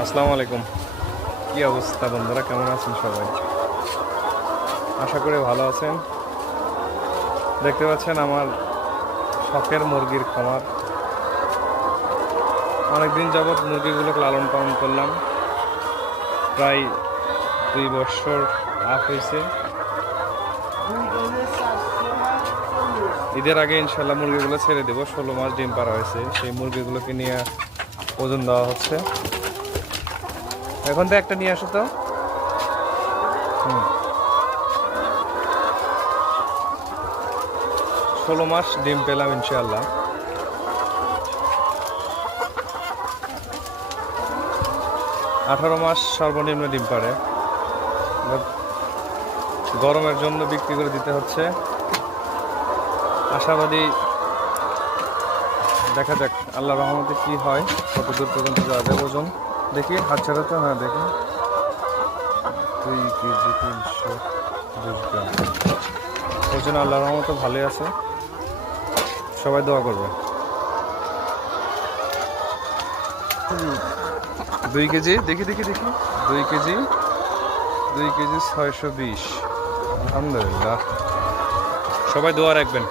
আসসালামু আলাইকুম। কি অবস্থা বন্ধুরা, কেমন আছেন সবাই? আশা করি ভালো আছেন। দেখতে পাচ্ছেন আমার শখের মুরগির খামার। অনেকদিন যাবৎ মুরগিগুলোকে লালন পালন করলাম, প্রায় 2 বছর আপ হয়েছে। ঈদের আগে ইনশাল্লাহ মুরগিগুলো ছেড়ে দেবো। 16 মাস ডিম পাড়া হয়েছে, সেই মুরগিগুলোকে নিয়ে ওজন দেওয়া হচ্ছে। এখন তো একটা নিয়ে আসো তো। 16 মাস ডিম পেলাম ইনশাল্লাহ। 18 মাস সর্বনিম্ন ডিম পাড়ে। গরমের জন্য বিক্রি করে দিতে হচ্ছে। আশাবাদী, দেখা যাক আল্লাহ রহমতে কি হয়, কত দূর পর্যন্ত যাওয়া যায়। ওজন দেখি, হাত ছাড়া তো, হ্যাঁ দেখি 2 কেজি 320 গ্রাম ওজন। আল্লাহ রহমতে ভালোই আছে, সবাই দোয়া করবে। 2 কেজি, দেখি দেখি দেখি 2 কেজি 2 কেজি 620। আলহামদুলিল্লাহ, সবাই দোয়া রাখবেন।